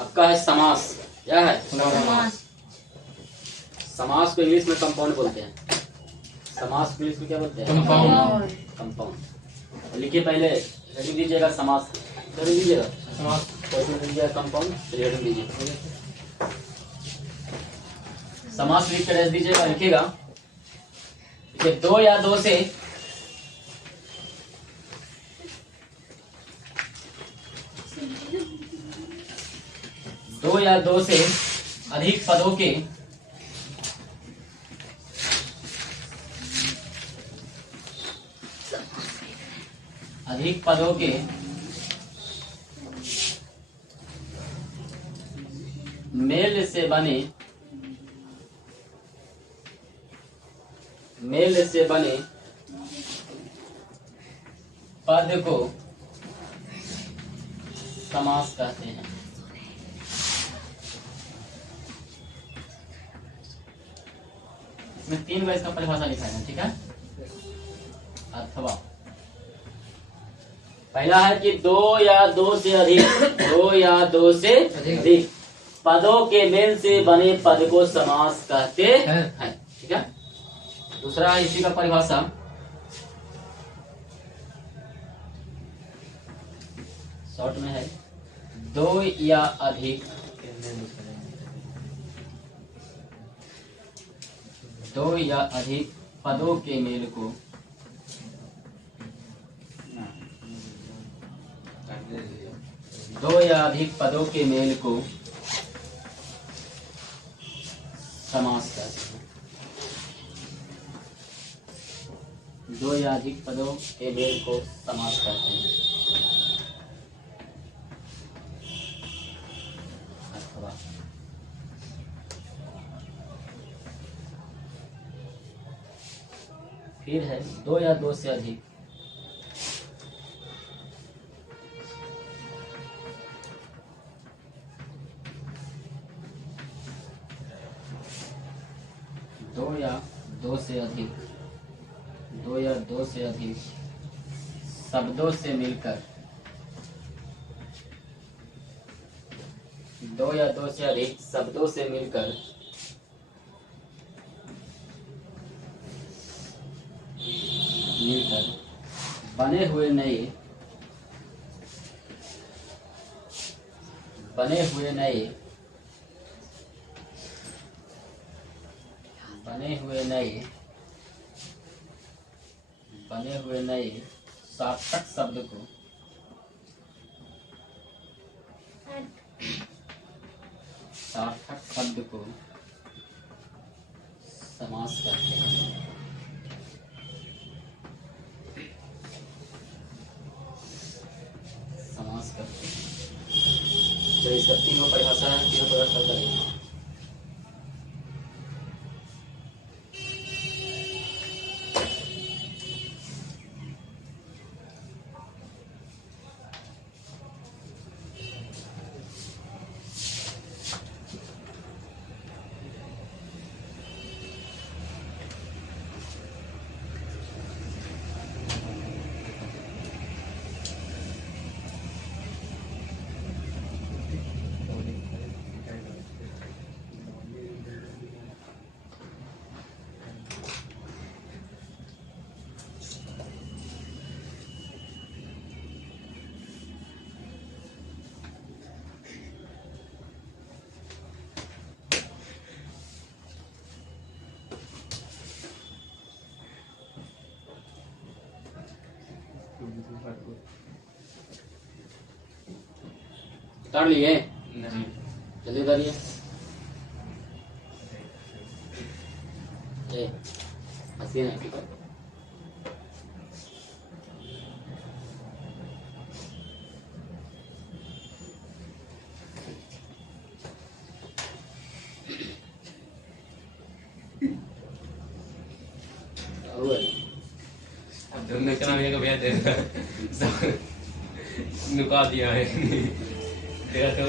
आपका है समास। क्या है? समास। समास को इंग्लिश में कंपाउंड बोलते हैं। समास को इंग्लिश में क्या बोलते हैं? कंपाउंड। कंपाउंड। लिखिए पहले हेडिंग दीजिएगा समास, हेडिंग दीजिएगा समास, क्वेश्चन दीजिएगा कंपाउंड, फिर हेडिंग दीजिए। समास लिख कर दीजिएगा, लिखिएगा दो या दो से अधिक पदों के मेल से बने पद को समास कहते हैं। इसमें 3 बार इसका परिभाषा लिखा है, ठीक है। अथवा पहला है कि दो या दो से अधिक पदों के मेल से बने पद को समास कहते हैं, ठीक है। दूसरा है इसी का परिभाषा, शॉर्ट में है, दो या अधिक पदों के मेल को समास कहते हैं। 2 या अधिक पदों के मेल को समास कहते हैं। अथवा फिर है 2 या 2 से अधिक दो या दो से अधिक शब्दों से मिलकर बने हुए नए सार्थक शब्द को समास कहते हैं। तो इसका 3 परिभाषा है, 3 परिभाषा करेंगे। उतार लिए? नहीं, जल्दी उतारिए। हंसी नहीं। अब तुमने चला मेरे को भेज देगा, नुका दिया है तेरा तो।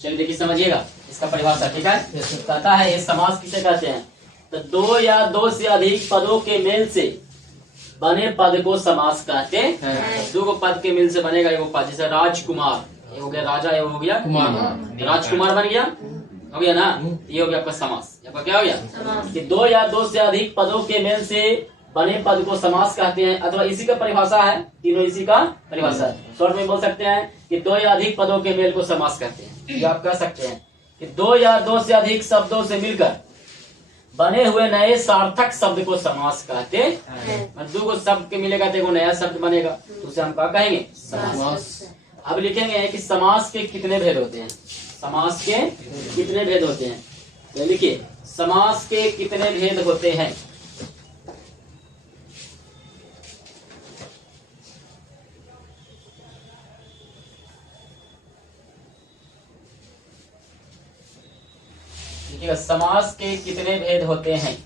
चलिए चलिए देखिए समझिएगा इसका परिभाषा, ठीक है। कहता है ये समास किसे कहते हैं, तो दो या दो से अधिक पदों के मेल से बने पद को समास कहते हैं। दो पद के मेल से बनेगा एगो पद, जैसे राजकुमार, ये हो गया राजा, ये हो गया कुमार, राजकुमार बन गया, हो गया ना, ये हो गया आपका समास। आपका क्या हो गया कि दो या दो से अधिक पदों के मेल से बने पद को समास कहते हैं, अथवा इसी का परिभाषा है, तीनों इसी का परिभाषा है। शॉर्ट में बोल सकते हैं कि दो या अधिक पदों के मेल को समास कहते हैं। ये आप कह सकते हैं कि दो या दो से अधिक शब्दों से मिलकर बने हुए नए सार्थक शब्द को समास कहते हैं। दो को शब्द के मिलेगा तो एगो नया शब्द बनेगा, तो उसे हम क्या कहेंगे, समास। अब लिखेंगे कि समास के कितने भेद होते हैं, समास के कितने भेद होते हैं, तो लिखिए समास के कितने भेद होते हैं। देखिएगा समास के कितने भेद होते हैं।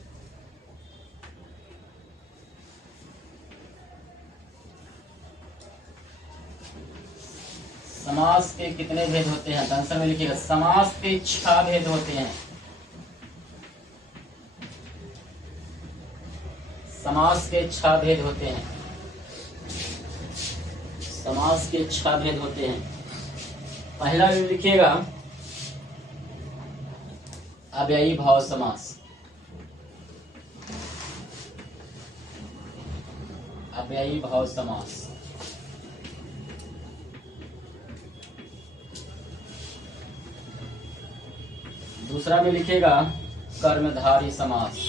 समास के कितने भेद होते हैं, आंसर में लिखिएगा समास के 6 भेद होते हैं। समास के 6 भेद होते हैं। समास के 6 भेद होते हैं। पहला लिखिएगा अव्ययी भाव समास। अव्ययी भाव समास। दूसरा में लिखेगा कर्मधारी समास।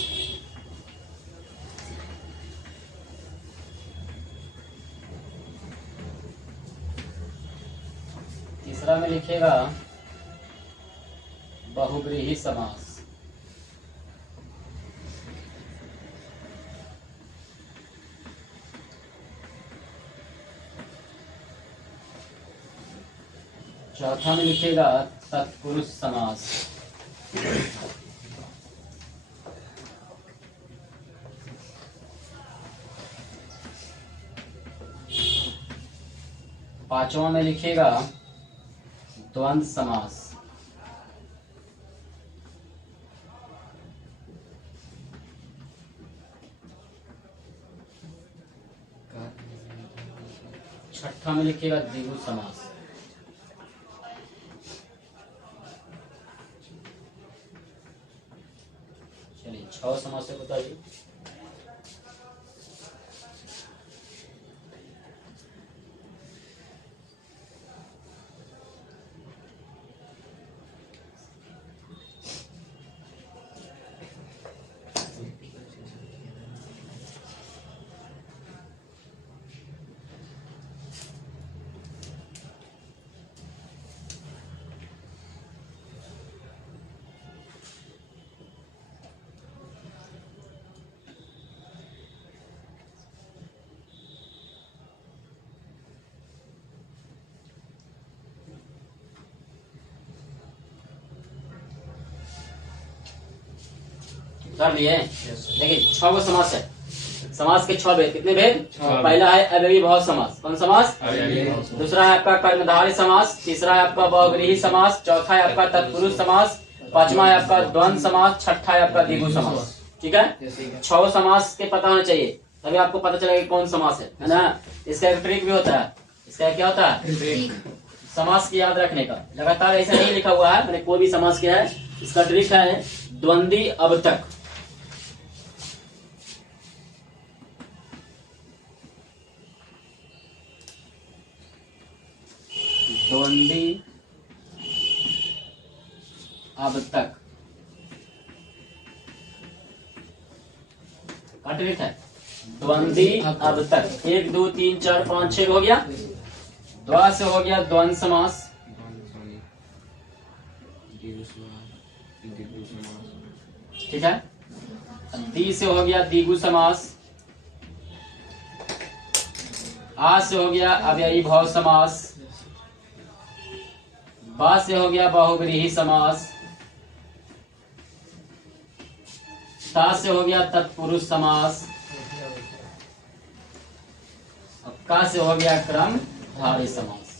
तीसरा में लिखेगा बहुव्रीहि समास। चौथा में लिखेगा तत्पुरुष समास। पांचवा में लिखेगा द्वंद्व समास। छठा में लिखेगा द्विगु समास। चलिए 6 समास से बताइए। कर लिए देखिए 6 गो समास है। समास के 6 भेद, कितने भेद, पहला है अव्ययी भाव समास। कौन समास, दूसरा है आपका कर्मधारय समास, तीसरा है आपका बहुव्रीहि समास, चौथा है आपका तत्पुरुष समास, पांचवा है आपका द्वंद्व समास, छठा है आपका द्विगु समास। ठीक है, 6 समास के पता होना चाहिए, तभी आपको पता चलेगा कौन समास है ना। इसका एक ट्रिक भी होता है। इसका क्या होता है, समास की याद रखने का। लगातार ऐसा नहीं लिखा हुआ है, मैंने कोई भी समास किया है। इसका ट्रिक है द्वंद्वी अब तक। द्वंद्वी अब तक का ट्रिक है, द्वंद्वी अब तक। 1 2 3 4 5 6 हो गया। द्वा से हो गया द्वंद्व समास, ठीक है। दी से हो गया द्विगु समास, आ से हो गया अव्ययी भाव समास, बा से हो गया बहुव्रीहि समास, ता से हो गया तत्पुरुष समास, और का से हो गया क्रमधारय समास।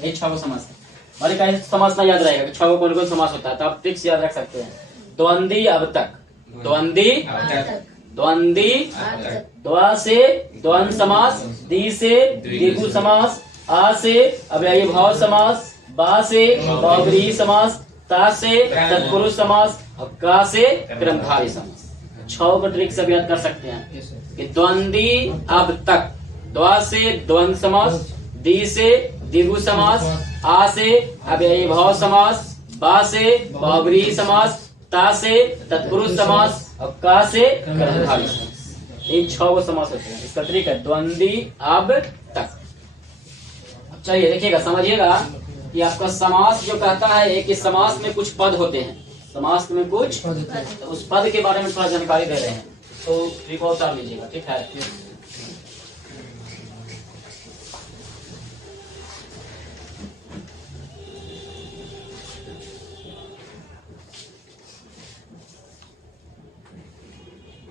ये 6 समास है। हमारे कहीं समास ना याद रहेगा कि 6 को कौन कौन समास होता है, तो आप ट्रिक्स याद रख सकते हैं। द्वंद्वी अब तक, द्वंद्वी, द्वंद्वी, द्वा से द्वंद समास, दी से द्विगु समास, आ से अव्ययी भाव समास, बा से बहुव्रीहि समास, ता से तत्पुरुष समास और का से क्रमधारय समास। 6 को ट्रिक सब याद कर सकते हैं कि द्वंद्वी अब तक, द्वा से द्वंद समास, दी से द्विगु समास, आ से अव्ययी भाव समास, बा से बहुव्रीहि समास, ता से तत्पुरुष समास और का से कर्मधारय समास। इन 6 को समास होते हैं। इसका ट्रिक है द्वंद्वी अब तक। अब चलिए देखिएगा, समझिएगा कि आपका समास जो कहता है कि समास में कुछ पद होते हैं, समास में कुछ, तो उस पद के बारे में थोड़ा जानकारी दे रहे हैं, तो ट्रिक और उतार लीजिएगा, ठीक है।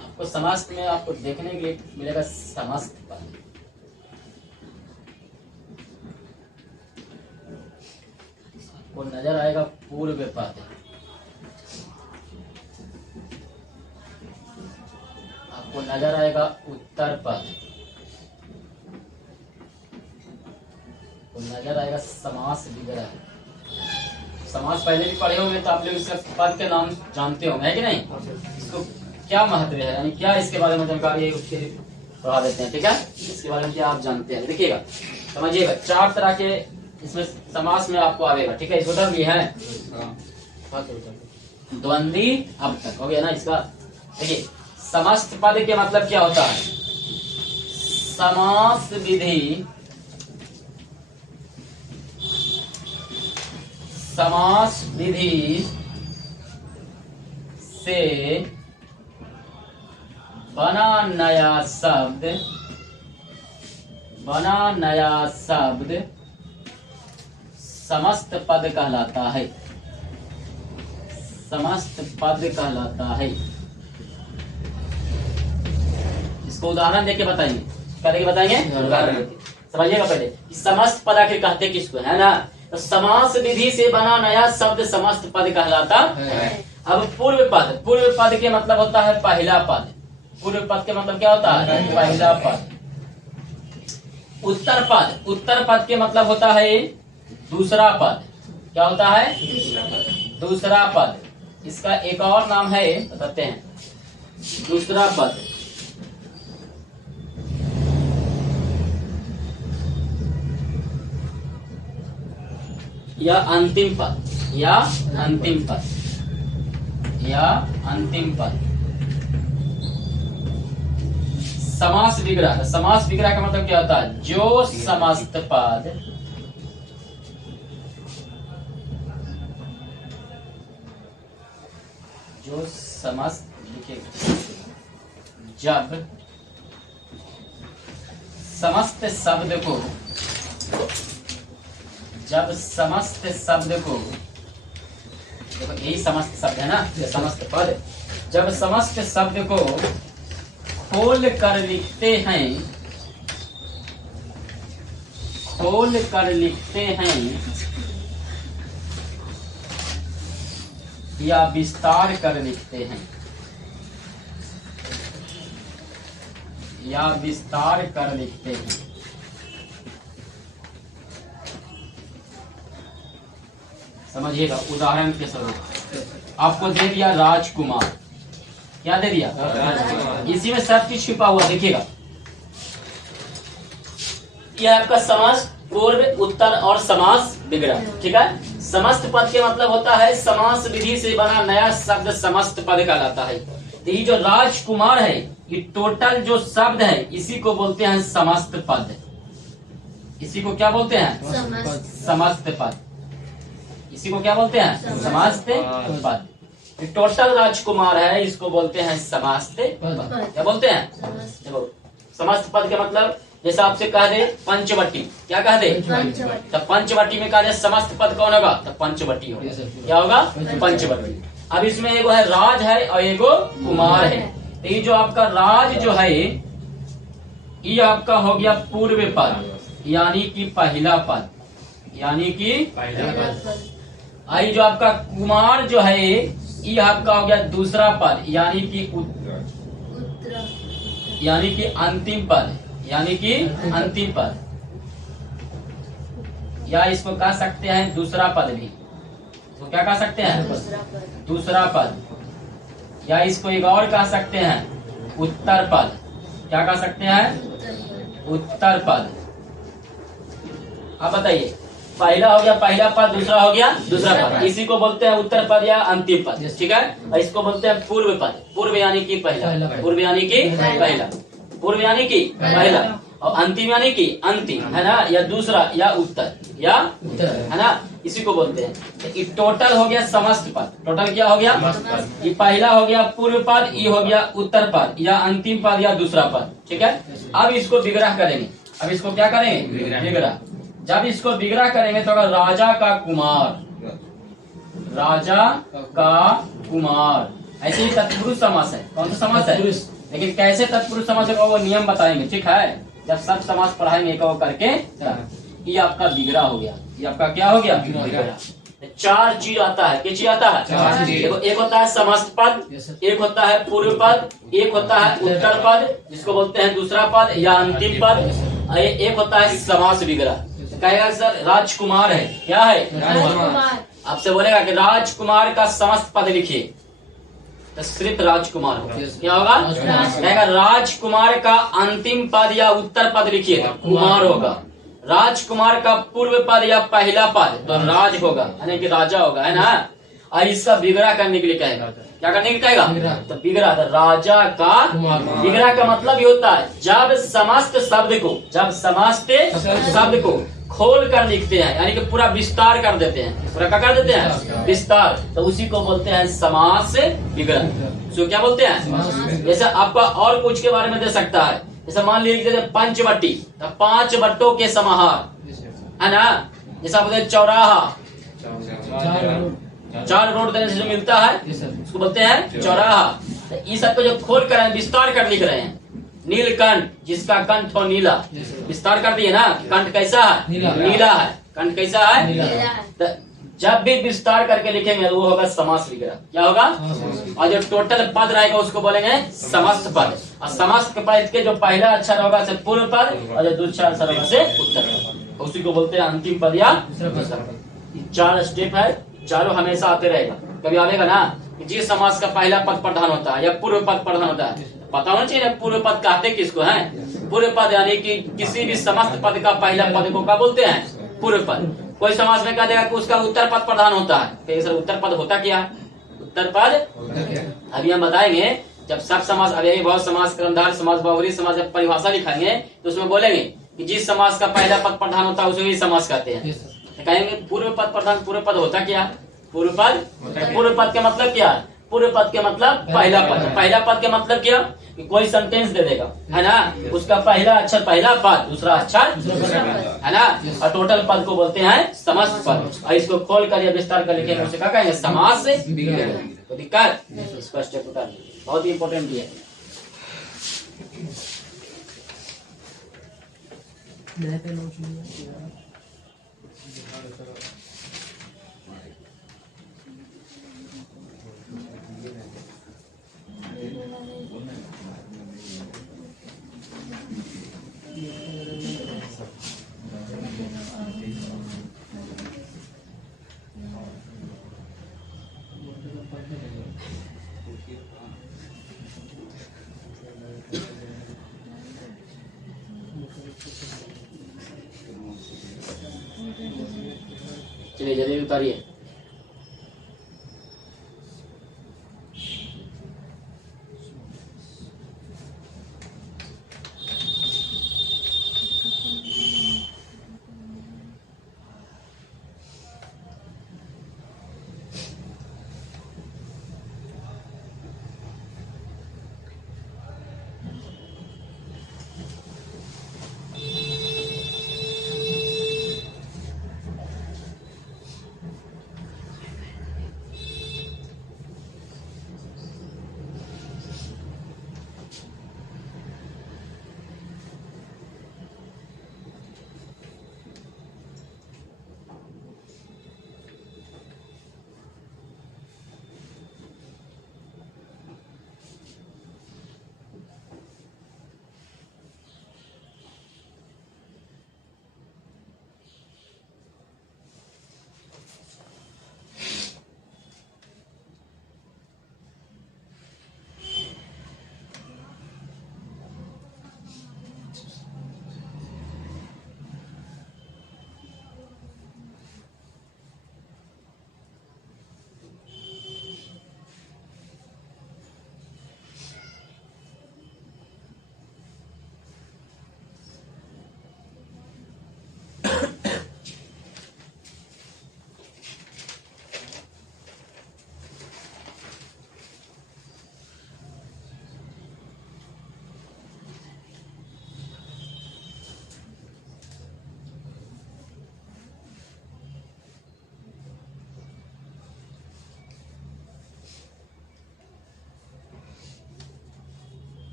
आपको समास में आपको देखने के लिए मिलेगा समस्त पद। आपको नजर आएगा पूर्व पद, आपको नजर आएगा उत्तर पद, आपको नजर आएगा समास विग्रह। समास पहले भी पढ़े होंगे तो आप लोग इसका पद के नाम जानते होंगे, है कि नहीं? इसको क्या महत्व है, यानी क्या इसके बारे में जानकारी है, उसके पढ़ा देते हैं, ठीक है। इसके बारे में क्या आप जानते हैं, देखिएगा, समझिएगा। 4 तरह के इसमें समास में आपको आएगा, ठीक है। इसको उधर भी है द्वंद्वी अब तक हो गया ना इसका। देखिए समस्त पद के मतलब क्या होता है, समास विधि, समास विधि से बना नया शब्द, बना नया शब्द समस्त पद कहलाता है, समस्त पद कहलाता है। इसको उदाहरण देके बताएंगे, क्या देके बताएंगे, उदाहरण देके समझिएगा। पहले समस्त पद आखिर कहते किसको है ना, तो समास विधि से बना नया शब्द समस्त पद कहलाता है। अब पूर्व पद, पूर्व पद के मतलब होता है पहला पद, पूर्व पद के मतलब क्या होता है, पहला पद। उत्तर पद, उत्तर पद के मतलब होता है दूसरा पद, क्या होता है, दूसरा पद। इसका एक और नाम है, बताते हैं, दूसरा पद या अंतिम पद, या अंतिम पद, या अंतिम पद। समास विग्रह, समास विग्रह का मतलब क्या होता है, जो समस्त पद जो समस्त, देखिए जब समस्त शब्द को, जब समस्त शब्द को, देखो यही समस्त शब्द है ना, ये समस्त पद, जब समस्त शब्द को खोल कर लिखते हैं, खोल कर लिखते हैं या विस्तार कर लिखते हैं, या विस्तार कर लिखते हैं। समझिएगा, उदाहरण के स्वरूप आपको दे दिया राजकुमार, क्या दे दिया, इसी में सब चीज छिपा हुआ, देखिएगा। यह आपका समास पूर्व, उत्तर और समास विग्रह, ठीक है। समस्त पद के मतलब होता है समास विधि से बना नया शब्द समस्त पद कहलाता है। तो ये जो राजकुमार है, ये टोटल जो शब्द है, इसी को बोलते हैं समस्त पद। इसी को क्या बोलते हैं, समस्त पद। इसी को क्या बोलते हैं, समस्त पद। टोटल राजकुमार है, इसको बोलते हैं समस्त पद। क्या बोलते हैं, देखो समस्त पद के मतलब, जैसे आपसे कह दे पंचवटी, क्या कह दे, तो पंचवटी में कहा जाए समस्त पद कौन होगा, तो पंचवटी होगा, क्या होगा, पंचवटी। अब इसमें एगो है राज है और एगो कुमार है। तो ये जो आपका राज जो है, ये आपका हो गया पूर्व पद, यानी कि पहला पद। यानी कि पहला पद। आई जो आपका कुमार जो है ये आपका हो गया दूसरा पद, यानी कि यानी कि अंतिम पद, यानी कि अंतिम पद, या इसको कह सकते हैं दूसरा पद भी। तो क्या कह सकते हैं? दूसरा पद, या इसको एक और कह सकते हैं उत्तर पद। क्या कह सकते हैं? उत्तर पद। आप बताइए, पहला हो गया पहला पद, दूसरा हो गया दूसरा पद, इसी को बोलते हैं उत्तर पद या अंतिम पद, ठीक है। और इसको बोलते हैं पूर्व पद। पूर्व यानी कि पहला, पूर्व यानी कि पहला, पूर्व यानी कि पहला, और अंतिम यानी कि अंतिम, है ना, या दूसरा या उत्तर, या है ना, इसी को बोलते हैं। तो ये टोटल हो गया समस्त पद। टोटल क्या हो गया? ये पहला हो गया पूर्व पद, ये हो गया उत्तर पद या अंतिम पद या दूसरा पद, ठीक है। अब इसको विग्रह करेंगे। अब इसको क्या करेंगे? विग्रह। जब इसको विग्रह करेंगे तो राजा का कुमार, राजा का कुमार, ऐसे ही तत्पुरुष समास है। कौन सा समास है? लेकिन कैसे तत्पुरुष समास है वो नियम बताएंगे, ठीक है। जब सब समास पढ़ाएंगे एक करके, ये आपका विग्रह हो गया। ये आपका क्या हो गया? विग्रह। चार चीज आता है। क्या चीज आता है? चार चीज। एक होता है समस्त पद, एक होता है पूर्व पद, एक होता है उत्तर पद जिसको बोलते हैं दूसरा पद या अंतिम पद, एक होता है समास विग्रह। कहेगा सर राजकुमार है, क्या है? राजकुमार। आपसे बोलेगा कि राजकुमार का समस्त पद लिखिए, तो सिर्फ राजकुमार होगा। क्या होगा? कहेगा राजकुमार का अंतिम पद या उत्तर पद लिखिए, तो कुमार होगा। राजकुमार का पूर्व पद या पहला पद तो राज होगा, यानी कि राजा होगा, है ना। और इसका विग्रह करने के लिए कहेगा, क्या करने के लिए कहेगा? तो विग्रह, तो राजा का विग्रह का मतलब ये होता है जब समस्त शब्द को, जब समस्त शब्द को खोल कर लिखते हैं, यानी कि पूरा विस्तार कर देते हैं। पूरा क्या कर देते हैं? विस्तार। तो उसी को बोलते हैं समास विग्रह। तो क्या बोलते हैं? जैसे आपका और कुछ के बारे में दे सकता है, जैसे मान लीजिए पंचवटी, तो 5 बट्टों के समाहार, है ना। जैसा बोलते हैं चौराहा, 4 रोड देने से जो मिलता है उसको बोलते हैं चौराहा। तो इस सबको जो खोल कर विस्तार कर लिख रहे हैं। नीलकंठ, जिसका कंठ हो नीला, विस्तार कर दिए ना। कंठ कैसा है? नीला है। कंठ कैसा है? तो जब भी विस्तार करके लिखेंगे वो होगा समास विग्रह। क्या होगा? और जो टोटल पद रहेगा उसको बोलेंगे समस्त पद। और समस्त पद के जो पहला अक्षर होगा से पूर्व पद, और जो दूसरा अक्षर होगा से उत्तर पद, उसी को बोलते हैं अंतिम पद या दूसरा पद। 4 स्टेप है, चारों हमेशा आते रहेगा। कभी आएगा ना कि जिस समास का पहला पद प्रधान होता है या पूर्व पद प्रधान होता है, पता होना चाहिए पूर्व पद कहते किसको है। पूर्व पद यानी कि किसी भी समस्त पद का पहला पद को क्या बोलते हैं? पूर्व पद। कोई समास में कह देगा कि उसका उत्तर पद प्रधान होता है, तो सर उत्तर पद होता क्या है? उत्तर पद अभी हम बताएंगे जब सब समास, अभी बहुत समास, क्रमधार समास, बहुव्रीहि समास जब परिभाषा लिखाएंगे तो उसमें बोलेंगे कि जिस समास का पहला पद प्रधान होता है उसे ही समास कहते हैं। कहेंगे पूर्व पद प्रधान, पूर्व पद होता क्या? पूर्व पद, पूर्व पद का मतलब क्या है? पूर्व पद के मतलब पहला पद। पहला पद के मतलब क्या? कि कोई सेंटेंस दे देगा, है ना, उसका पहला अक्षर पहला पद, दूसरा अक्षर, है ना, और टोटल पद को बोलते हैं समस्त पद। और इसको खोल कर या विस्तार कर लिखेंगे उसे क्या कहेंगे? समास विग्रह। तो दिक्कत स्पष्ट है, बहुत ही इंपॉर्टेंट है। चलिए जल्दी उतारिए।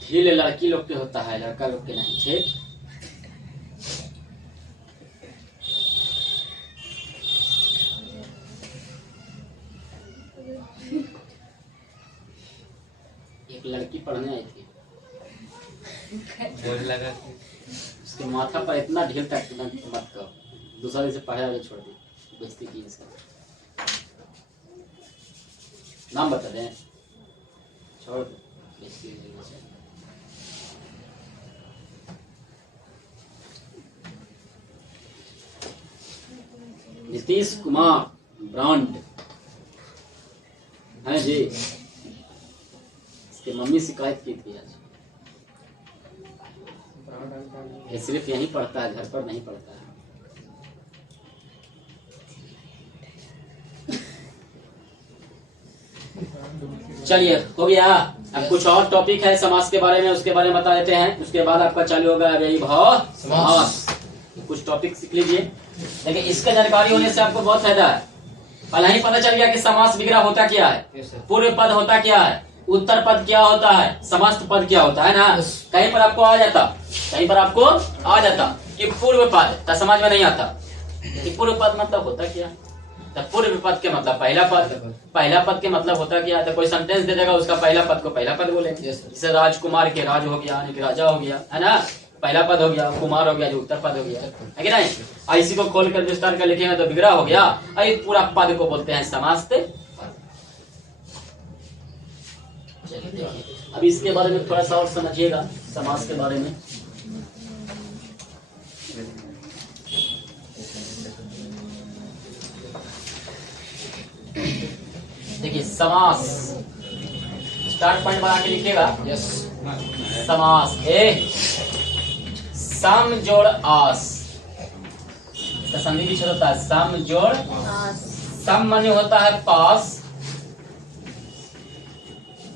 ढील लड़की लोग के होता है, लड़का लोग के नहीं। ठीक, एक लड़की पढ़ने आई थी, बोल लगा उसके माथा पर इतना ढील तक मत करो, दूसरा दिन से पढ़े आगे छोड़ दी, बेइज्जती की इसका। नाम बता दें, छोड़ दो, बेइज्जती की वजह से। नीतीश कुमार ब्रांड है जी, इसकी मम्मी शिकायत की थी आज। ये सिर्फ यहीं पढ़ता है, घर पर नहीं पढ़ता है। चलिए हो गया। अब कुछ और टॉपिक है समास के बारे में, उसके बारे में बता देते हैं, उसके बाद आपका चालू होगा यही भाव समास। कुछ टॉपिक सीख लीजिए, देखिए इसका जानकारी होने से आपको बहुत फायदा है। पहले ही पता चल गया कि समास विग्रह होता क्या है, पूर्व पद होता क्या है, उत्तर पद क्या होता है, समस्त पद क्या होता है ना। कहीं पर आपको आ जाता, कहीं पर आपको आ जाता कि पूर्व पद, तो समझ में नहीं आता कि पूर्व पद मतलब होता क्या। तो पूर्व पद के मतलब पहला पद, पहला पद के मतलब होता क्या। तो कोई सेंटेंस दे देगा, उसका पहला पद को पहला पद बोलेंगे। जैसे राजकुमार के राज हो गया, यानी कि राजा हो गया, है ना, पहला पद हो गया। कुमार हो गया, जो उत्तर पद हो गया, है कि नहीं। इसी को खोल कर विस्तार कर लिखेंगे तो विग्रह हो गया। और पूरा पद को बोलते हैं समास। अब इसके बारे में थोड़ा सा और समझिएगा, समास के बारे में। देखिए समास, स्टार्ट पॉइंट बना के लिखिएगा। यस, समास ए सम जोड़ आस, इसका संधि भी होता है सम जोड़ आस। सम माने होता है पास,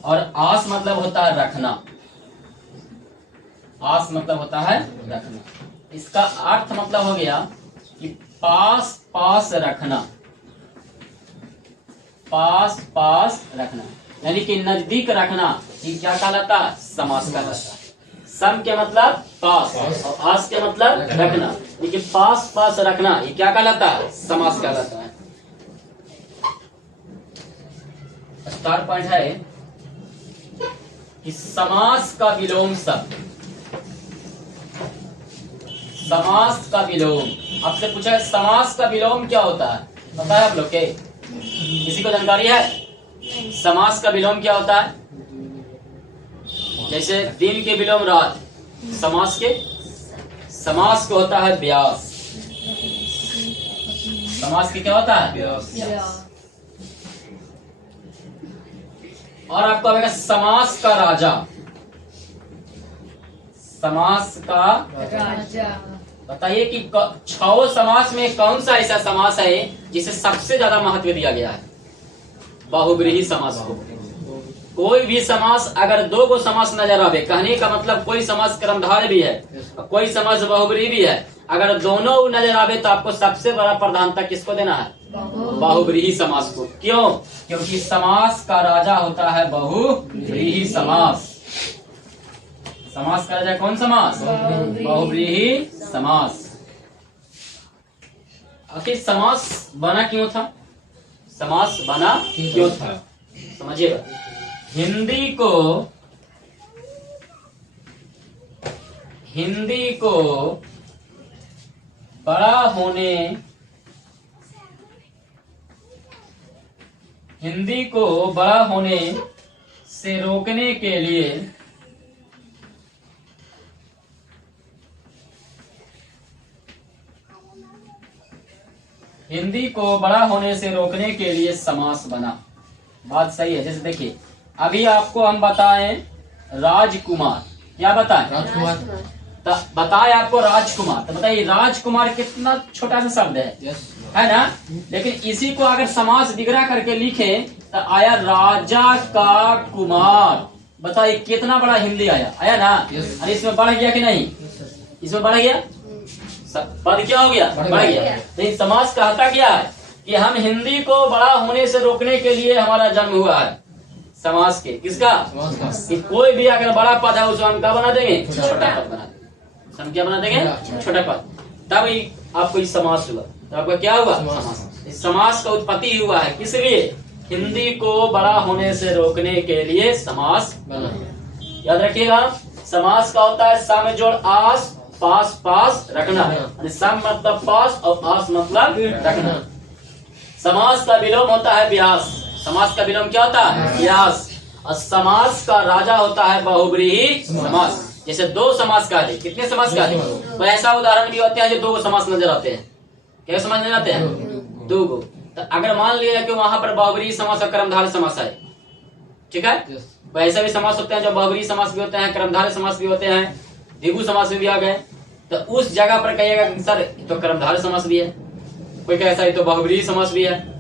और आस मतलब होता है रखना। आस मतलब होता है रखना। इसका अर्थ मतलब हो गया कि पास पास रखना, पास पास रखना, यानी कि नजदीक रखना। ये क्या कहलाता है, समास कहलाता है। सम के मतलब पास और आस के मतलब रखना, लेकिन पास पास रखना ये क्या कहलाता है, समास कहलाता है। स्टार पॉइंट है कि समास का विलोम शब्द, समास का विलोम। आपसे पूछा समास का विलोम क्या होता है, पता है आप लोग के, किसी को जानकारी है? समास का विलोम क्या होता है? जैसे दिन के विलोम रात, समास के, समास को होता है व्यास। समास के क्या होता है, व्यास। और आपको आएगा समास का राजा, समास का राजा। बताइए कि 6 समास में कौन सा ऐसा समास है जिसे सबसे ज्यादा महत्व दिया गया है? बहुब्रीहि समास को। कोई भी समास अगर 2 को समास नजर आवे, कहने का मतलब कोई समास क्रमधारय भी है, कोई समास बहुब्रीहि भी है, अगर दोनों नजर आवे तो आपको सबसे बड़ा प्रधानता किसको देना है, बहुब्रीहि समास को। क्यों? क्योंकि समास का राजा होता है बहुब्रीहि समास। समास का राजा कौन समास, बहुब्रीहि समास। आखिर समास बना क्यों था, समास बना क्यों था, समझिएगा। हिंदी को बड़ा होने, हिंदी को बड़ा होने से रोकने के लिए हिंदी को बड़ा होने से रोकने के लिए समास बना। बात सही है। जैसे देखिए अभी आपको हम बताएं राजकुमार, क्या बताएं, राजकुमार, तो बताए आपको राजकुमार, तो बताइए राजकुमार कितना छोटा सा शब्द है ना। लेकिन इसी को अगर समास विग्रह करके लिखे तो आया राजा का कुमार। बताइए कितना बड़ा हिंदी आया, आया ना। अरे इसमें बढ़ गया कि नहीं, इसमें बढ़ गया, पद क्या हो गया, बढ़ गया। तो समास कहता क्या है कि हम हिंदी को बड़ा होने से रोकने के लिए हमारा जन्म हुआ है समास के। किसका? कि कोई भी अगर बड़ा पद है उसको हम क्या बना देंगे? छोटा पद बना देंगे। हम क्या बना देंगे? छोटा पद। तब आपको इस समास हुआ। तो आपका क्या हुआ? समास। इस समास का उत्पत्ति हुआ है किस लिए? हिंदी को बड़ा होने से रोकने के लिए समास बना। याद रखिएगा, समास का होता है सम जोड़ आस, पास पास रखना। सम मतलब पास और आस मतलब रखना। समास का विलोम होता है व्यास। समास का विलोम क्या होता है? व्यास। और समास का राजा होता है बहुब्रीहि समास। जैसे दो समास का है, कितने समास का है? कोई ऐसा उदाहरण भी होते हैं जो दो समास नजर आते हैं। क्या समास नजर आते हैं? दो गो। तो अगर मान लिया कि वहां पर बहुब्रीहि समास और कर्मधारय समास है, ठीक है, ऐसे भी समास होते हैं जो बहुब्रीहि समास भी होते हैं, कर्मधारय समास भी होते हैं, द्विगु समास में भी आ गए। तो उस जगह पर कहिएगा कि सर तो कर्मधारय समास भी है, कोई कैसा है तो बहुब्रीहि समास भी है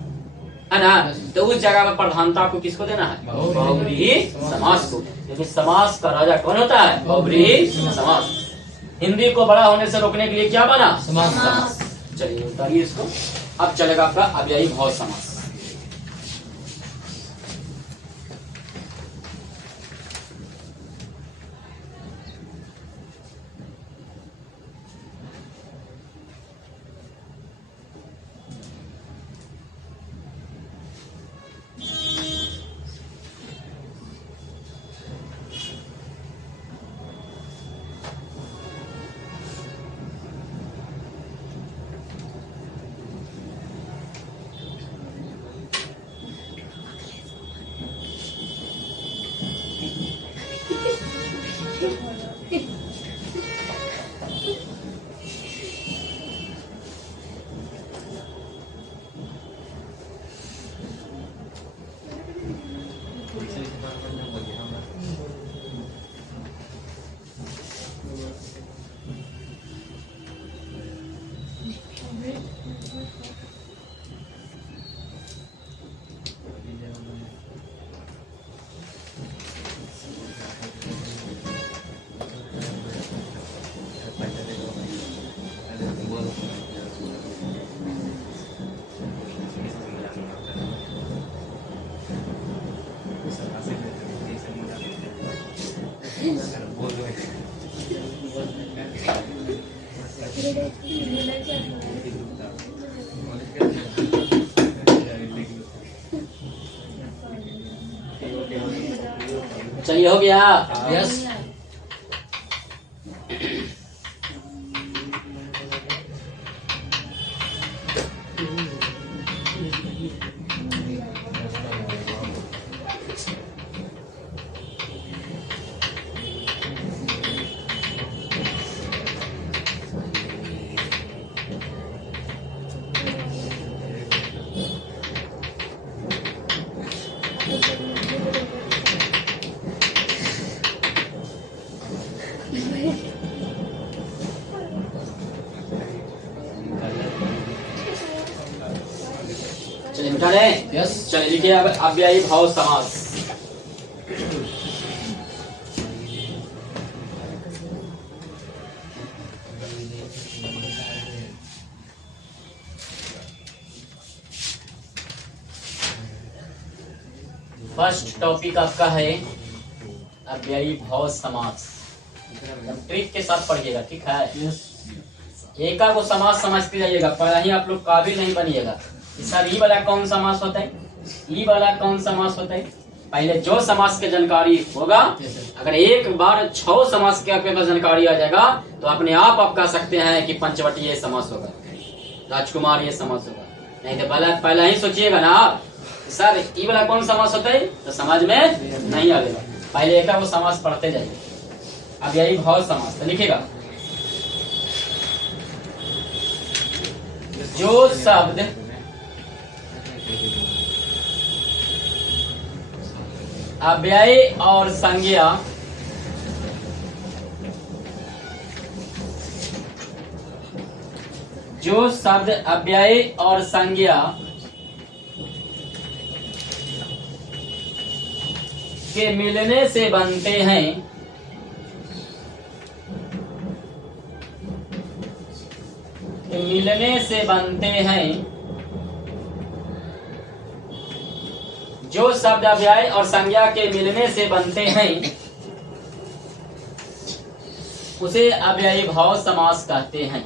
ना। तो उस जगह पर प्रधानता को किसको देना है? बहुब्रीहि समास को। क्योंकि समास का राजा कौन होता है? बहुब्रीहि समास। हिंदी को बड़ा होने से रोकने के लिए क्या बना? समास। चलिए उतारिए इसको। अब चलेगा आपका अव्ययी भाव समास। चलिए हो गया। यस। चलिए मिटा दें। यस। चलिए लिखिए अब अव्ययी भाव समास। फर्स्ट टॉपिक आपका है अव्ययी भाव समास। ट्रिक के साथ पढ़िएगा, ठीक है। एका को समास समझते जाइएगा, पहला ही आप लोग काबिल नहीं बनिएगा। सर ई वाला कौन समास होता है, ई वाला कौन समास होता है। पहले जो समास के जानकारी होगा, अगर एक बार 6 समास के आपके पास जानकारी आ जाएगा तो अपने आप कह सकते हैं कि पंचवटी समास होगा, राजकुमार ये समास होगा। नहीं तो पहला ही सोचिएगा ना आप सर ई वाला कौन समास होता है, तो समझ में नहीं आएगा। पहले एक वो समास पढ़ते जाइए। अब यही भाव समास तो लिखेगा, जो शब्द अव्यय और संज्ञा जो शब्द अव्यय और संज्ञा के मिलने से बनते हैं, मिलने से बनते हैं जो शब्द अव्यय और संज्ञा के मिलने से बनते हैं उसे अव्ययी भाव समास कहते हैं।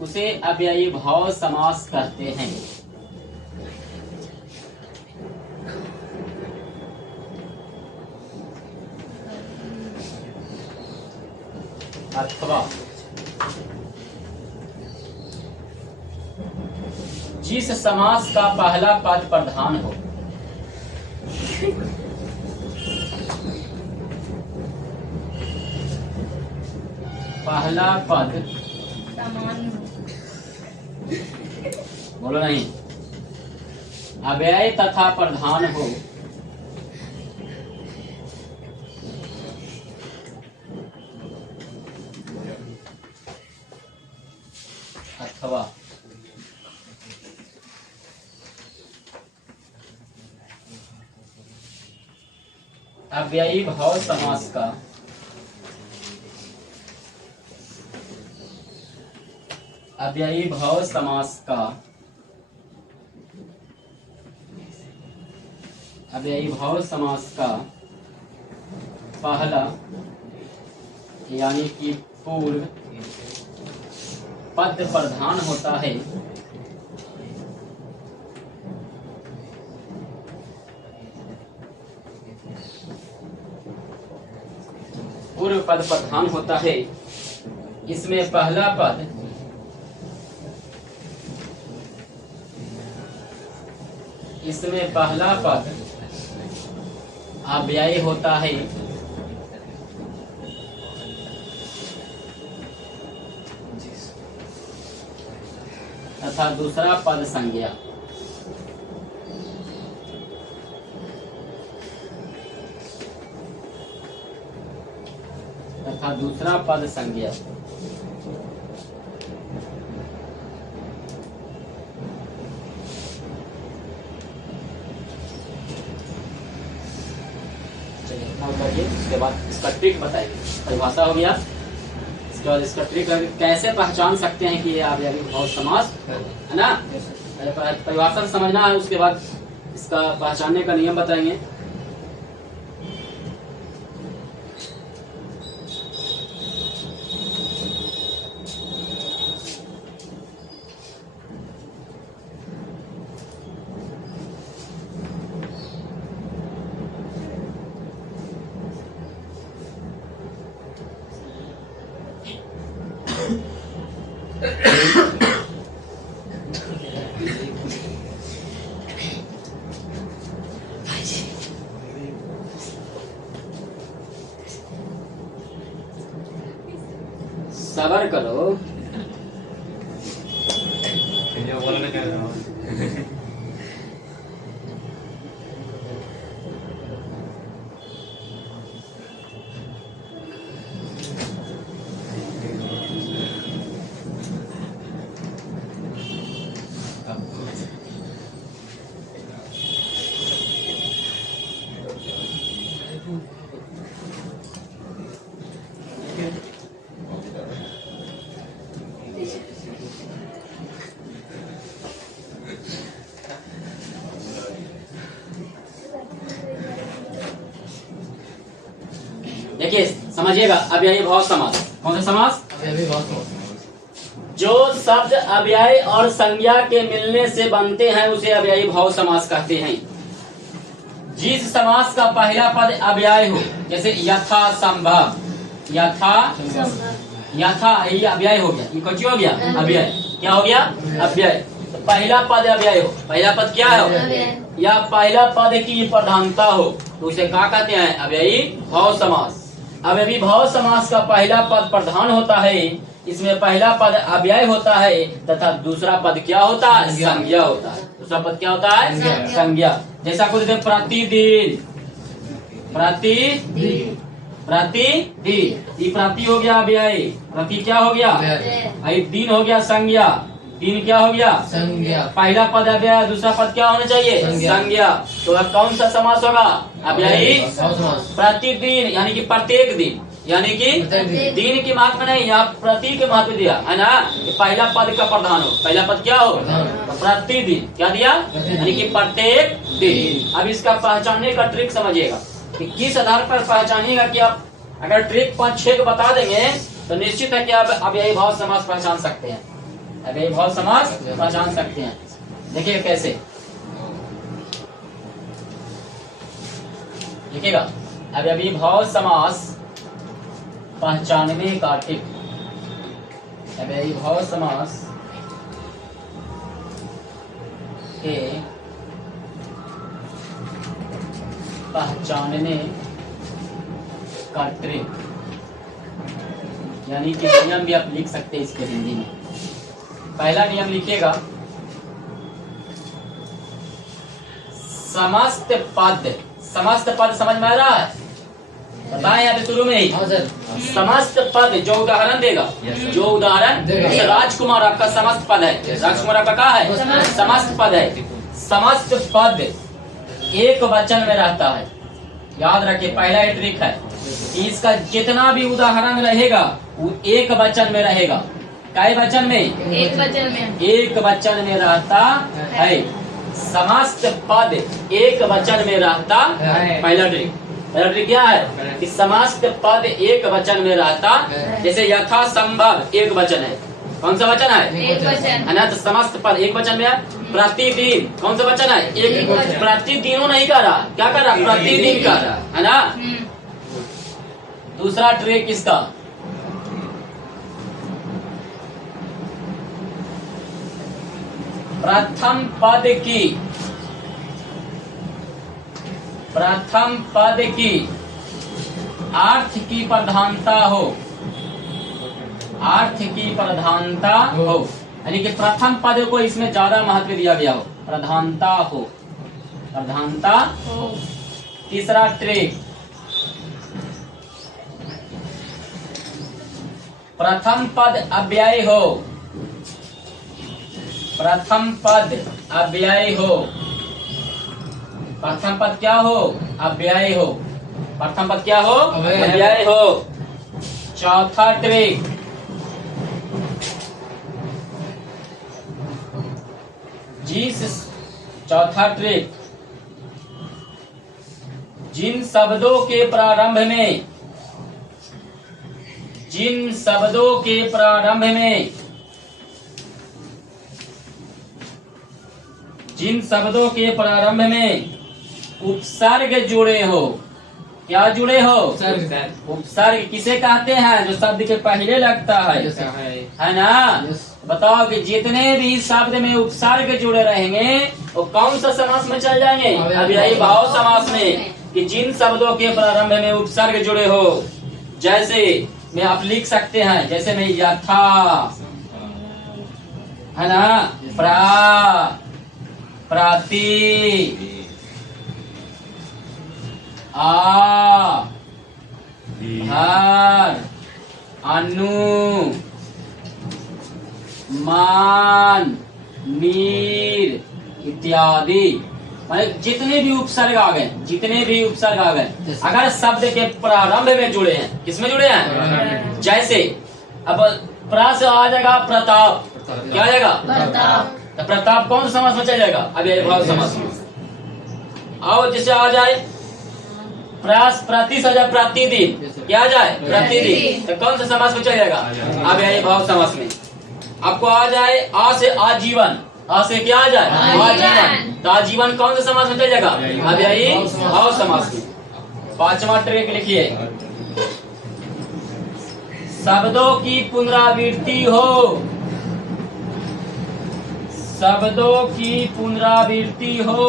उसे अव्ययी भाव समास कहते हैं। अथवा जिस समास का पहला पद प्रधान हो, पहला पद बोलो नहीं, अव्यय तथा प्रधान हो, अथवा अव्ययी भाव समास का अव्ययी भाव समास का अव्ययी भाव समास का पहला यानी कि पूर्व पद प्रधान होता है, पूर्व पद प्रधान होता है। इसमें पहला पद अव्यय होता है तथा दूसरा पद संज्ञा। तथा दूसरा पद संज्ञा। उसके बाद इसका ट्रिक बताइए। परिभाषा हो गया, इसके बाद इसका ट्रिक कैसे पहचान सकते हैं कि ये अव्ययी भाव समास है ना। परिभाषा समझना है, उसके बाद इसका पहचानने का नियम बताएंगे। सबर करो। जो बोलना चाह रहा हूँ। देखिए समझिएगा, अव्ययी भाव समास। कौन सा समास? अव्ययी भाव समास। जो शब्द अव्यय और संज्ञा के मिलने से बनते हैं उसे अव्ययी भाव समास कहते हैं। जिस समास का पहला पद अव्यय हो, जैसे यथा संभव, यथा यथा ये अव्यय हो गया, ये कुछ हो गया अव्यय। क्या हो गया? अव्यय। तो पहला पद अव्यय हो, पहला पद क्या है? या पहला पद की प्रधानता हो तो उसे क्या कहते हैं? अव्ययी भाव समास। अव्ययी भाव समास का पहला पद प्रधान होता है, इसमें पहला पद अव्यय होता है तथा दूसरा पद क्या होता है? संज्ञा होता है। दूसरा पद क्या होता है? संज्ञा। जैसा कुछ देते प्रतिदिन, प्रतिदिन, प्रतिदिन, ये प्रति हो गया अव्यय, प्रति क्या हो गया? दिन हो गया संज्ञा, दिन क्या हो गया? संज्ञा। पहला पद अव्यय, दूसरा पद क्या होना चाहिए? संज्ञा। तो अब कौन सा समास होगा? अव्ययी भाव समास। प्रतिदिन यानी कि प्रत्येक दिन, यानी कि दिन की महत्व नहीं, यहाँ प्रति के महत्व दिया है ना, कि पहला पद का प्रधान हो। पहला पद क्या हो? प्रतिदिन। क्या दिया? यानी कि प्रत्येक दिन। अब इसका पहचानने का ट्रिक समझिएगा कि किस आधार पर पहचानिएगा कि आप अगर ट्रिक 5-6 को बता देंगे तो निश्चित है कि आप अव्ययी भाव समास पहचान सकते हैं। अव्ययी भाव समास पहचान सकते हैं। देखिए कैसे लिखिएगा। अव्ययी भाव समास पहचानने का ट्रिक। अव्ययी भाव समास के पहचानने का ट्रिक, यानी कि नियम भी आप लिख सकते हैं इसके हिंदी में। पहला नियम लिखिएगा, समस्त पद। समस्त पद समझ में आ रहा है? बताएं यहाँ पे शुरू में ही। समस्त पद जो उदाहरण देगा, जो उदाहरण जैसे राजकुमार आपका समस्त पद है। राजकुमार आपका क्या है? समस्त पद है। समस्त पद एक वचन में रहता है। याद रखिए, पहला ही ट्रिक है कि इसका जितना भी उदाहरण रहेगा वो एक वचन में रहेगा। कई वचन में? एक वचन में। एक वचन में रहता है। समस्त पद एक वचन में रहता है। पहला ट्रिक। पहला ट्रिक क्या है? कि समस्त पद एक वचन में रहता। जैसे यथा संभव एक वचन है। कौन सा वचन है? एक वचन है ना, तो समस्त पद एक वचन में है। प्रतिदिन कौन सा वचन है? एक वचन। प्रतिदिनों नहीं कर रहा, क्या कर रहा? प्रतिदिन कर रहा है ना। दूसरा ट्रिक इसका, प्रथम पद की अर्थ की प्रधानता हो। अर्थ की प्रधानता हो, यानी कि प्रथम पद को इसमें ज्यादा महत्व दिया गया हो। प्रधानता हो, प्रधानता हो। तीसरा ट्रिक, प्रथम पद अव्यय हो। प्रथम पद अव्यय हो। प्रथम पद क्या हो? अव्यय हो। प्रथम पद क्या हो? अव्यय हो। चौथा ट्रिक, चौथा ट्रिक, जिन शब्दों के प्रारंभ में उपसर्ग जुड़े हो। क्या जुड़े हो? उपसर्ग किसे कहते हैं? जो शब्द के पहले लगता है ना। बताओ कि जितने भी शब्द में उपसर्ग जुड़े रहेंगे वो कौन सा समास में चल जाएंगे? अव्ययी भाव समास में। कि जिन शब्दों के प्रारंभ में उपसर्ग जुड़े हो, जैसे में आप लिख सकते हैं, जैसे में यथा, है ना, प्राति, हर, अनु, मान, मीर इत्यादि। जितने भी उपसर्ग आ गए, अगर शब्द के प्रारंभ में जुड़े हैं, किसमें जुड़े हैं? जैसे अब प्रा से आ जाएगा प्रताप। क्या आ जाएगा? प्रताप। तो प्रताप कौन सा समास में चल जाएगा? अव्ययी भाव समास में। आओ जैसे आ जाए प्रास, प्रति से आ जाए प्रतिदिन। क्या आ जाए? प्रतिदिन। तो कौन सा समास में चल जाएगा? अव्ययी भाव समास में। आपको आ जाए आ से आजीवन। आ से क्या आ जाए? आजीवन। तो आजीवन कौन सा समास में चल जाएगा? अव्ययी भाव समास में। पांचवा ट्रिक लिखिए, शब्दों की पुनरावृत्ति हो। शब्दों की पुनरावृत्ति हो।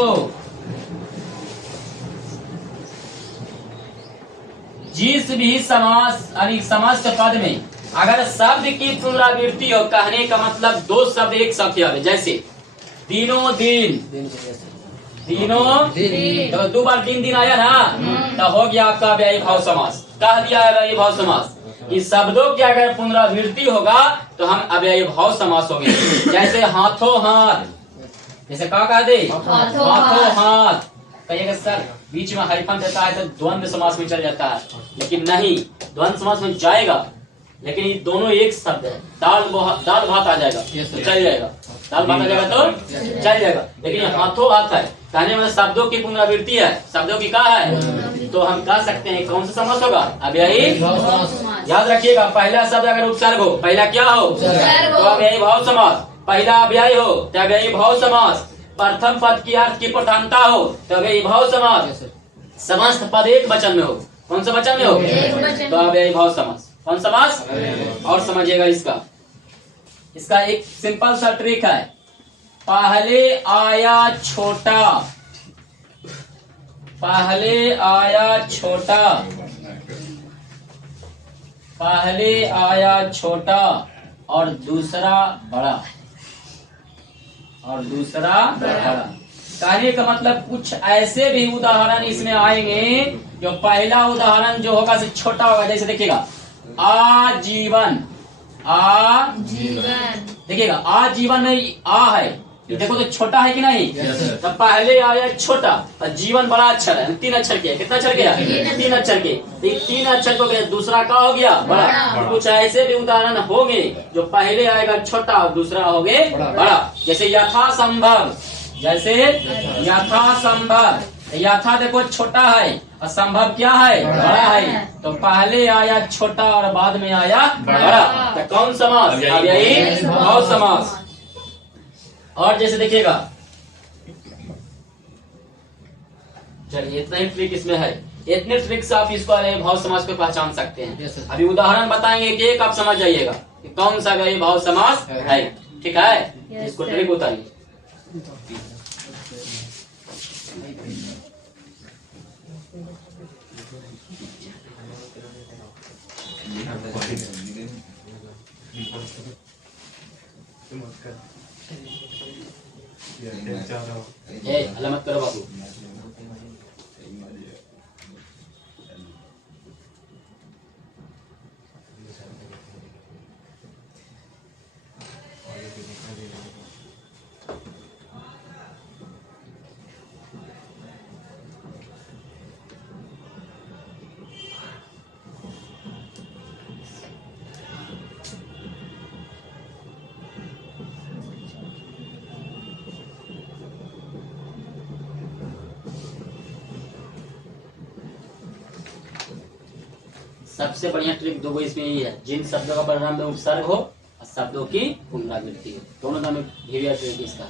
जिस भी समास यानी समस्त पद में अगर शब्द की पुनरावृत्ति हो, कहने का मतलब दो शब्द एक साथ आ गए। जैसे दिनों दिन, तो दो बार दिन आया ना, तो हो गया आपका अव्ययी भाव समास। कह दिया अव्ययी भाव समास। इस शब्दों की अगर पुनरावृत्ति होगा तो हम अव्ययी भाव समास होंगे। जैसे हाथों हाथ, जैसे क्या कह दे? हाथों हाथ। कहिएगा सर। बीच में हाइफन देता है तो द्वंद्व समास में चल जाता है, लेकिन नहीं, द्वंद्व समास में जाएगा लेकिन ये दोनों एक शब्द है। दाल भात आ जाएगा तो चल जाएगा, दाल भात आ जाएगा तो चल जाएगा, लेकिन ये हाथों हाथ है, कहने मतलब शब्दों की पुनरावृत्ति है, शब्दों की क्या है, तो हम कह सकते हैं कौन सा समास होगा, अव्ययी। याद रखिएगा, पहला शब्द अगर उपसर्ग हो, पहला क्या हो तो अव्ययी भाव समास, पहला अव्यय हो तो अव्ययी भाव समास, प्रथम पद की अर्थ की प्रधानता हो तो अव्ययी भाव समास, समस्त पद एक वचन में हो, कौन सा वचन में हो तो अव्ययी भाव समास। कौन समास, और समझिएगा इसका एक सिंपल सा ट्रिक है। पहले आया छोटा, पहले आया छोटा, पहले आया छोटा और दूसरा बड़ा, और दूसरा बड़ा। कहने का मतलब कुछ ऐसे भी उदाहरण इसमें आएंगे जो पहला उदाहरण जो होगा से छोटा होगा, जैसे देखिएगा आजीवन, जीवन, देखिएगा आजीवन में आ है, ये देखो तो छोटा है कि नहीं, तब पहले आया छोटा और जीवन बड़ा अक्षर है, 3 अक्षर के, कितना अक्षर के, 3 अक्षर के, तो ये 3 अक्षर को गया, दूसरा का हो गया बड़ा। तो कुछ ऐसे भी उदाहरण होंगे जो पहले आएगा छोटा और दूसरा हो गए बड़ा, जैसे यथासंभव, जैसे यथासंभव, यथा देखो छोटा है और संभव क्या है, बड़ा है, तो पहले आया छोटा और बाद में आया बड़ा, तो कौन समास, अव्ययी भाव समास। और जैसे देखिएगा, चलिए इतना ही ट्रिक इसमें है, इतने ट्रिक से आप इसको अव्ययी भाव समास को पहचान सकते हैं। अभी उदाहरण बताएंगे कि एक आप समझ जाइएगा कि कौन सा अव्ययी भाव समास है, ठीक है, इसको ट्रिक बताइए। हल्ला मत करो बाबू। सबसे बढ़िया ट्रिक दो इसमें यही है, जिन शब्दों का परिणाम में उपसर्ग हो और शब्दों की पुनरावृत्ति हो, दोनों का में हेवियर ट्रिक इसका।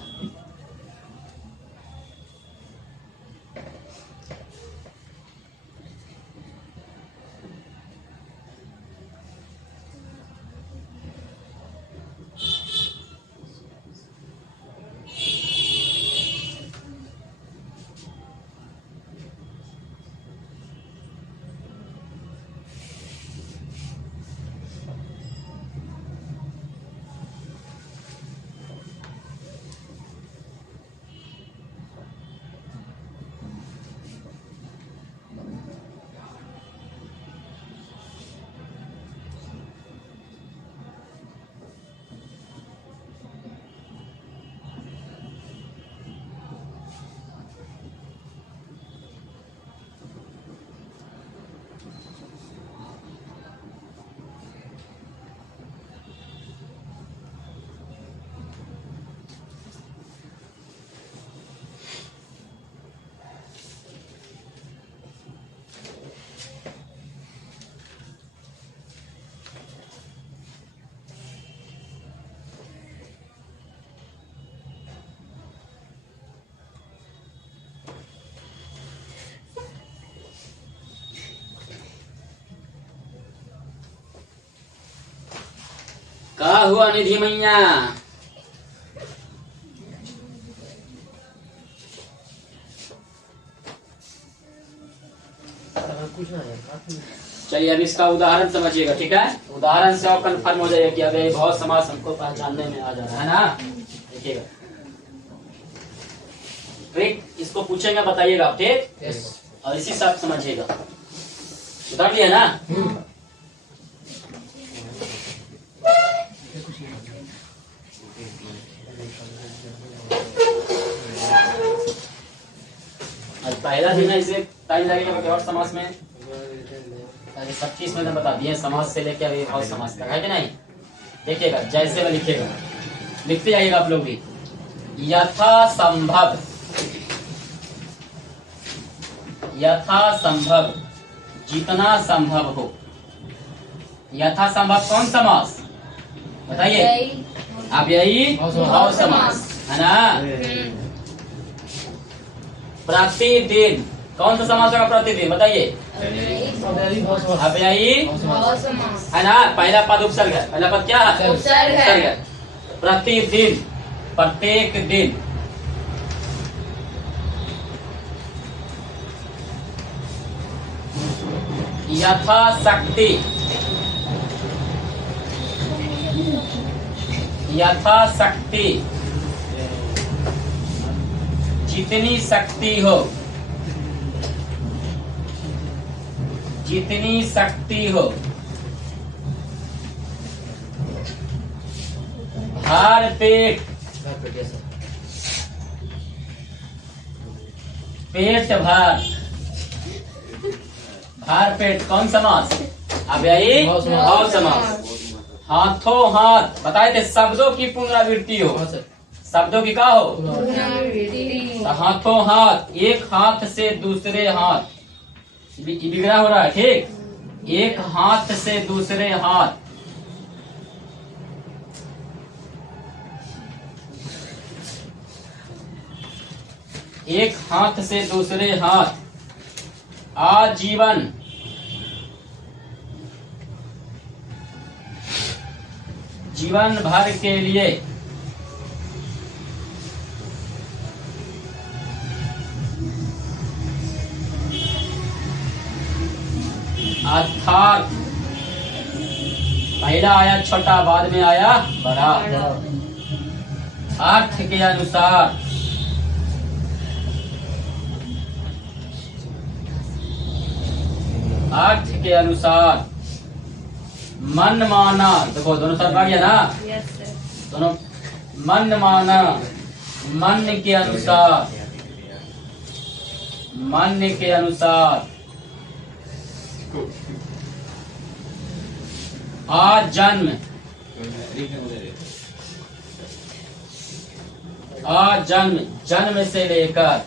का हुआ निधि मैया, चलिए अब इसका उदाहरण समझिएगा, ठीक है, उदाहरण से आप कंफर्म हो जाएगा कि अभी बहुत समास हमको पहचानने में आ जा रहा है ना। देखिएगा ट्रिक इसको पूछेंगे, बताइएगा आप, ठीक, और इसी से आप समझिएगा। उतार लिया ना, पहला दिन है, इसलिए टाइम लगेगा विधिवत समास में। अरे सब चीज मैंने बता दिए, समाज से लेके अभी और समाज तक, है कि नहीं? देखिएगा जैसे मैं लिखेगा, लिखते जाइएगा आप लोग भी। यथा संभव, यथा संभव, जितना संभव हो। यथा संभव कौन समास बताइए आप? यही भाव समास है ना। प्रतिदिन कौन सा समास होगा? प्रतिदिन बताइए। अव्ययी है ना। पहला पद उपसर्ग है, पहला पद क्या है? उपसर्ग है। प्रतिदिन, प्रत्येक दिन। यथाशक्ति, यथाशक्ति, जितनी शक्ति हो, जितनी शक्ति हो। भार पेट, पेट भार, भार पेट कौन समास? अव्ययी भाव समास। हाथों हाथ बताए थे, शब्दों की पुनरावृत्ति हो, शब्दों की क्या हो? तो हाथों हाथ, एक हाथ से दूसरे हाथ, विग्रह हो रहा है, ठीक। एक हाथ से दूसरे हाथ, एक हाथ से दूसरे हाथ। आजीवन, जीवन भर के लिए। अर्थात, पहला आया छोटा, बाद में आया बड़ा। अर्थ के अनुसार, अर्थ के अनुसार। मन माना, देखो दोनों साथ आ गया ना, दोनों। मन माना, मन के अनुसार, मन के अनुसार। आजन्म, आजन्म, जन्म से लेकर।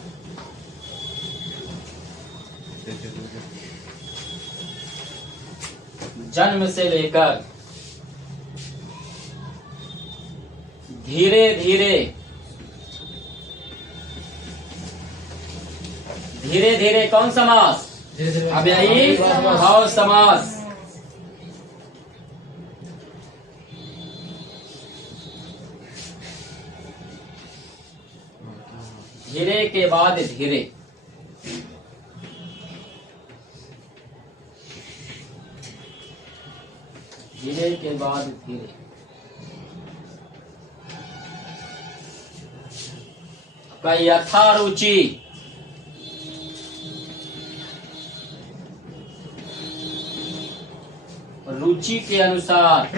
जन्म से लेकर। धीरे धीरे, धीरे धीरे कौन समास? अव्ययी भाव समास। धीरे के बाद धीरे, धीरे के बाद धीरे। का यथारुचि, रुचि के अनुसार।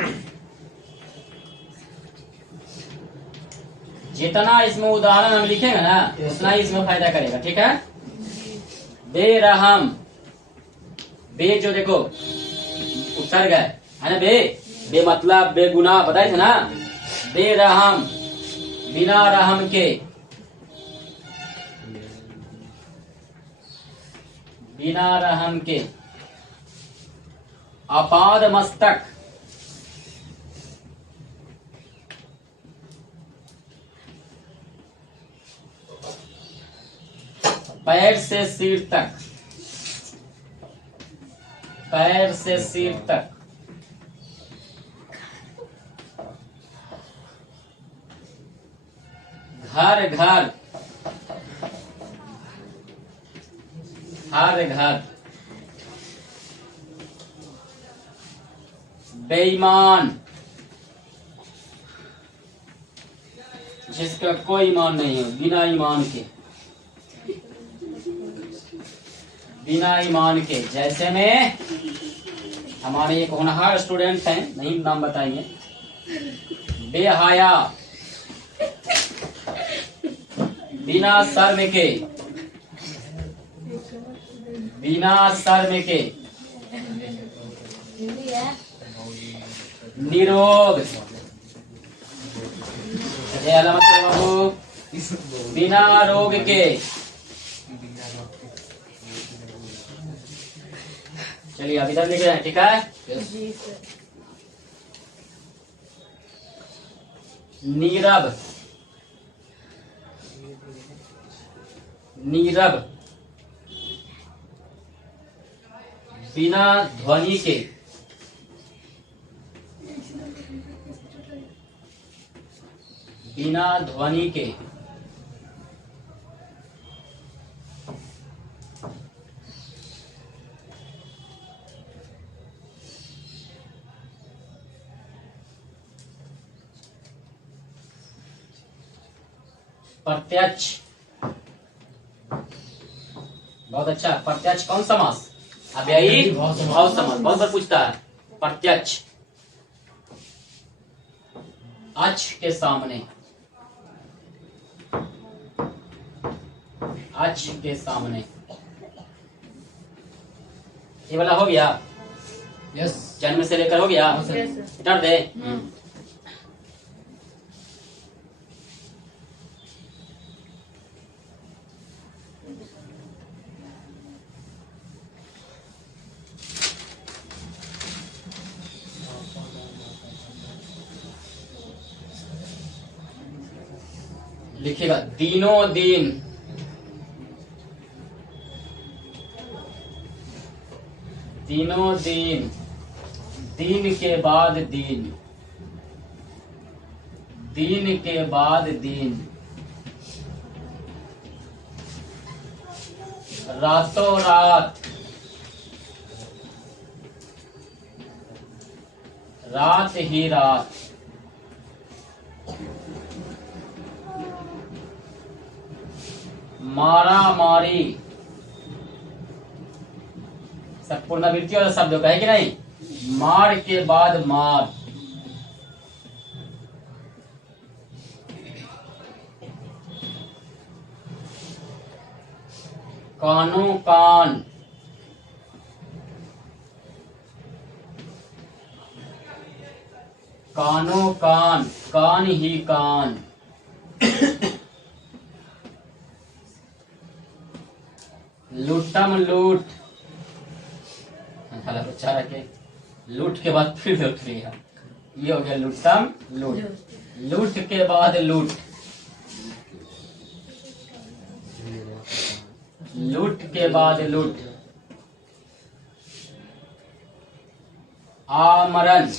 जितना इसमें उदाहरण हम लिखेंगे ना, उतना ही इसमें फायदा करेगा, ठीक है। बेरहम, बे जो देखो उपसर्ग है ना। बे, बे मतलब बेगुनाह बताए थे ना। बेरहम, बिना रहम के, बिना रहम के। अपाद मस्तक, पैर से सिर तक, पैर से सिर तक। घर घर, हर घर। बेईमान, जिसका कोई ईमान नहीं हो, बिना ईमान के, बिना ईमान के। जैसे में हमारे एक होनहार स्टूडेंट हैं, नहीं नाम बताएंगे। बेहया, बिना शर्म के, बिना शर्म के निरोग। ये वाला मतलब बाबू बिना रोग के। चलिए अब इधर लिख रहे हैं, ठीक है। जी सर। नीरव, नीरव बिना ध्वनि के। बिना ध्वनि के। प्रत्यक्ष, बहुत अच्छा। प्रत्यक्ष कौन समास? अव्ययी भाव समास। बहुत बार पूछता है। प्रत्यक्ष अच के सामने, अच के सामने। ये वाला हो गया। यस। जन्म से लेकर हो गया। Yes sir. डर दे। लिखिएगा दिनों दिन। दिनों दिन, दिन के बाद दिन, दिन के बाद दिन। रातों रात, रात ही रात। मारा मारी, सब पुनरावृत्ति वाला शब्द का है कि नहीं। मार के बाद मार। कानों कान, कानों कान, कान ही कान। लूटम लूट, बेचारा के लूट के बाद फिर लूट लिया। ये हो गया लूटम लूट। लूट के बाद लूट, लूट के बाद लूट। आमरण,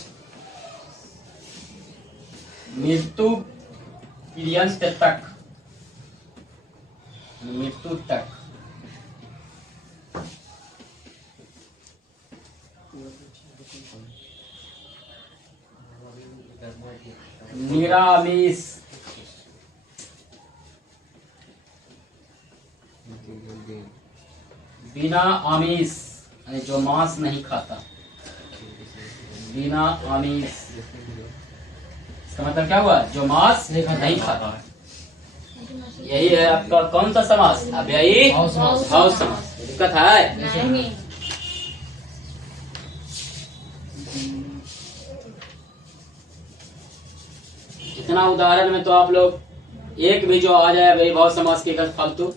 मृत्यु पर्यंत तक, मृत्यु तक। निरामिष, बिना आमिष, यानी जो मांस नहीं खाता। बिना आमिष, इसका मतलब क्या हुआ? जो मांस नहीं खाता। यही है आपका कौन सा समास? अव्ययी भाव समास। भाव समास। दिक्कत है? नहीं। इतना उदाहरण में तो आप लोग एक भी जो आ जाए अव्ययी भाव समास के फालतू